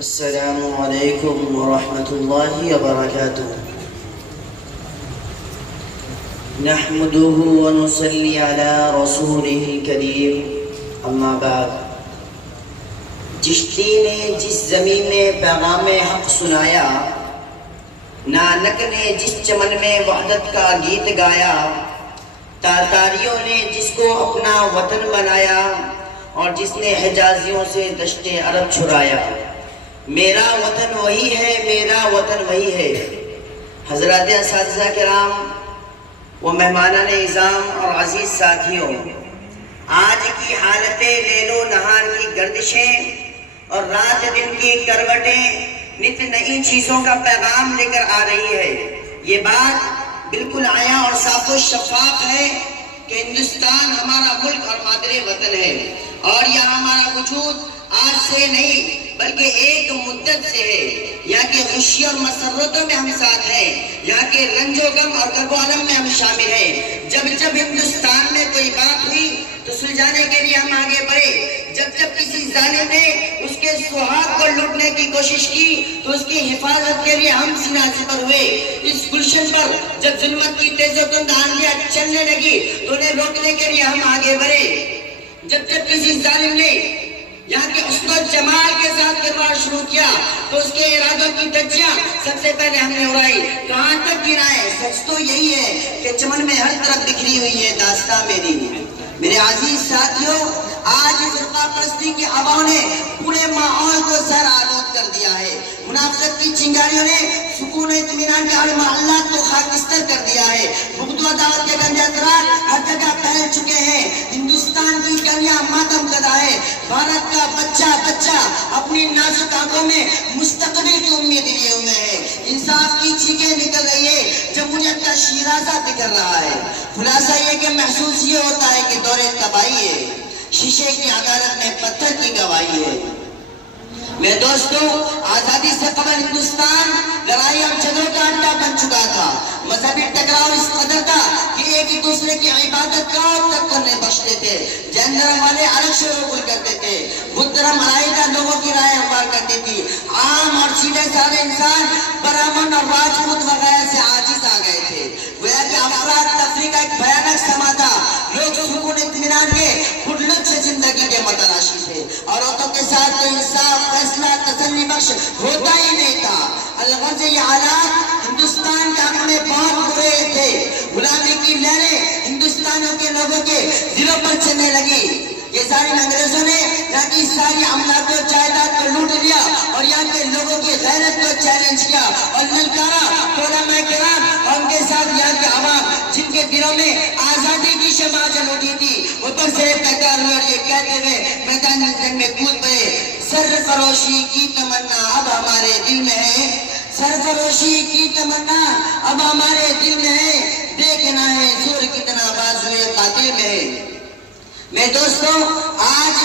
السلام علیکم ورحمۃ اللہ وبرکاتہ نحمده ونصلی علی رسولہ الکریم اما بعد چشتی نے جس زمین میں پیغام حق سنایا، نانک نے جس چمن میں وحدت کا گیت گایا، تاتاریوں نے جس کو اپنا وطن بنایا اور جس نے حجازیوں سے دشت عرب چھڑایا، میرا وطن وہی ہے، میرا وطن وہی ہے۔ حضرات اساتذہ کرام و مہمانان اعظام اور عزیز ساتھیوں، آج کی حالتیں لیل و نہار کی گردشیں اور رات دن کی کروٹیں نت نئی چیزوں کا پیغام لے کر آ رہی ہے۔ یہ بات بالکل عیاں اور صاف و شفاف ہے کہ ہندوستان ہمارا ملک اور مادر وطن ہے، اور یہاں ہمارا وجود آج سے نہیں بلکہ ایک مدت سے ہے۔ یہاں کے خوشی اور مسرتوں میں ہم ساتھ ہیں، یہاں کے رنج و غم اور کرب و الم میں ہم شامل ہیں۔ جب جب ہندوستان میں کوئی بات ہوئی تو سلجھانے کے لیے ہم آگے بڑھے، جب جب کسی ظالم نے اس کے سہاگ کو لوٹنے کی کوشش کی تو اس کی حفاظت کے لیے ہم سینہ سپر ہوئے۔ اس گلشن پر جب ظلمت کی تیز و تند آندھیاں چلنے لگی تو انہیں روکنے کے لیے ہم آگے بڑھے۔ جب جب کسی ظالم نے یہاں کے حسن و جمال کے ساتھ کروار شروع کیا تو اس کے ارادوں کی دھجیاں سب سے پہلے ہم نے اڑائی۔ کہاں تک گرائے؟ سچ تو یہی ہے کہ چمن میں ہر طرف بکھری ہوئی ہے داستان میری۔ میرے عزیز ساتھیوں، آج فرقہ پرستی کی ہواؤں نے پورے ماحول کو سر آلود کر دیا ہے۔ منافقت کی چنگاریوں نے سکون و اطمینان کے ہر محلات کو خاکستر کر دیا ہے۔ بغض و عداوت کے گنجے اثرات ہر جگہ پھیل چکے ہیں۔ ہندوستان کی گلیاں ماتم زدہ ہے۔ بھارت کا بچہ اپنی نازک آنکھوں میں مستقبل کی امید لیے ہوئے ہے۔ انصاف کی چیخیں نکل رہی ہے، جمہوریت کا شیرازہ بکھر رہا ہے۔ خلاصہ یہ کہ محسوس یہ ہوتا ہے کہ دور تباہی ہے، شیشے کی عدالت میں پتھر کی گواہی ہے۔ میرے دوستوں، آزادی سے قبل ہندوستان لڑائی اور جھگڑوں کا اڈا بن چکا تھا۔ مذہبی ٹکراؤ اس قدر تھا کہ ایک ہی دوسرے کی عبادت کا تک کرنے بخشتے تھے۔ جین دھرم والے الگ سے قبول کرتے تھے، بدھ دھرم علیحدہ لوگوں کی رائے اخبار کرتی تھی۔ عام اور سیدھے سادے انسان برہمن اور راجپوت وغیرہ سے عاجز آ گئے تھے۔ گویا کہ افراد تفریح کا ایک بھیانک سما تھا۔ لوگ سکون اطمینان کے خلوت سے زندگی کے متلاشی تھے۔ عورتوں کے ساتھ تو انصاف، فیصلہ، تسلی بخش ہوتا ہی نہیں تھا۔ الغرض یہ حالات ہندوستان کے حق میں بہت برے تھے۔ غلامی کی لہریں ہندوستانیوں کے لوگوں کے دلوں پر چلنے لگی۔ یہ ظالم انگریزوں نے یہاں کی ساری املاک و جائیداد کو لوٹ لیا اور یہاں کے لوگوں کی غیرت کو چیلنج کیا اور للکارا تو علماء کرام اور ان کے ساتھ یہاں کے عوام جن کے دلوں میں آزادی کی شمع جل اٹھی تھی، وہ پر سے پیکار ہوئے اور یہ کہتے ہوئے میدان جنگ میں کود پڑے، سرفروشی کی تمنا اب ہمارے دل میں ہے، سرفروشی کی تمنا اب ہمارے دل میں ہے، دیکھنا ہے زور کتنا بازوئے قاتل میں ہے۔ میرے دوستوں، آج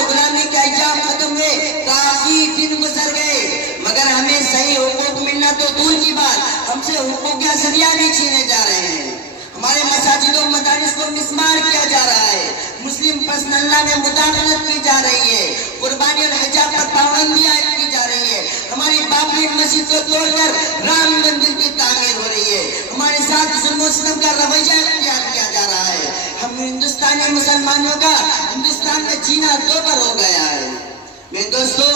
غلامی کے ایام ختم ہوئے، کافی دن گزر گئے، مگر ہمیں صحیح حقوق ملنا تو دور کی بات، ہم سے حقوق کا ذریعہ بھی چھینے جا رہے ہیں۔ ہمارے مساجد و مدارس کو مسمار کیا جا رہا ہے، مسلم پرسنل لا میں مداخلت کی جا رہی ہے، قربانی اور حجاب پر پابندی عائد کی جا رہی ہے، ہماری بابری مسجد کو توڑ کر رام مندر کی تعمیر ہو رہی ہے، ہمارے ساتھ ظلم و ستم کا رویہ اختیار کیا جا رہا ہے۔ ہم ہندوستانی مسلمانوں کا ہندوستان میں جینا دوبر ہو گیا ہے۔ میرے دوستوں،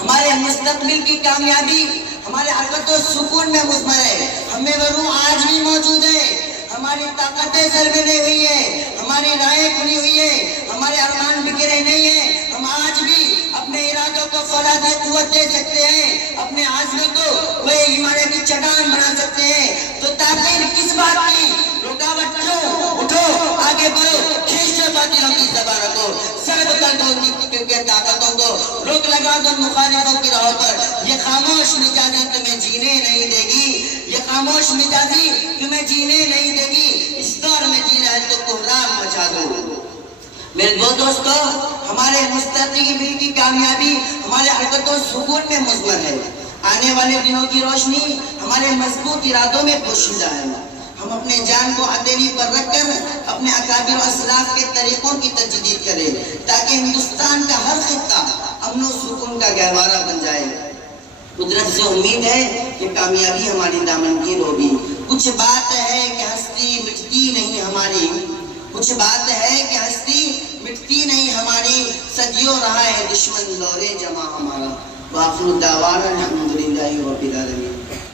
ہمارے مستقبل کی کامیابی ہمارے حرکت و سکون میں مضمر ہے۔ ہمیں وہ روح آج بھی موجود ہے، ہماری طاقتیں سربلندی ہوئی ہے، ہماری رائے کھلی ہوئی ہے، ہمارے ارمان بکھرے نہیں ہیں۔ ہم آج بھی اپنے ارادوں کو فولاد قوت دے سکتے ہیں، اپنے عزم کو وہ ہمالیہ کی چٹان بنا سکتے ہیں۔ تو تاخیر کس بات کی؟ رکاوٹ کیوں؟ اٹھو، آگے بڑھو، کھینچو باطلوں کی زبانوں کو، سرد کر دو ان کی طاقتوں کو، روک لگا دو مخالفوں کی راہوں پر۔ یہ خاموش مزاجی تمہیں جینے نہیں دے گی، یہ خاموش مزاجی تمہیں جینے نہیں دے گی۔ اس دور میں جینا ہے تو کوہرام مچا دو۔ میرے دو دوستوں، ہمارے مستقبل کی کامیابی ہمارے حرکت و سکون میں مضمر ہے۔ آنے والے دنوں کی روشنی ہمارے مضبوط ارادوں میں پوشیدہ ہے۔ ہم اپنے جان کو ہتھیلی پر رکھ کر اپنے اکابر و اسلاف کے طریقوں کی تجدید کریں تاکہ ہندوستان کا ہر خطہ گہوارہ بن جائے۔ قدرت سے امید ہے کہ کامیابی ہماری دامنگیر ہوگی۔ کچھ بات ہے کہ ہستی مٹتی نہیں ہماری، کچھ بات ہے کہ ہستی مٹتی نہیں ہماری، صدیوں رہا ہے دشمن دور جمع ہمارا۔ وآخر دعوانا الحمدللہ رب العالمین۔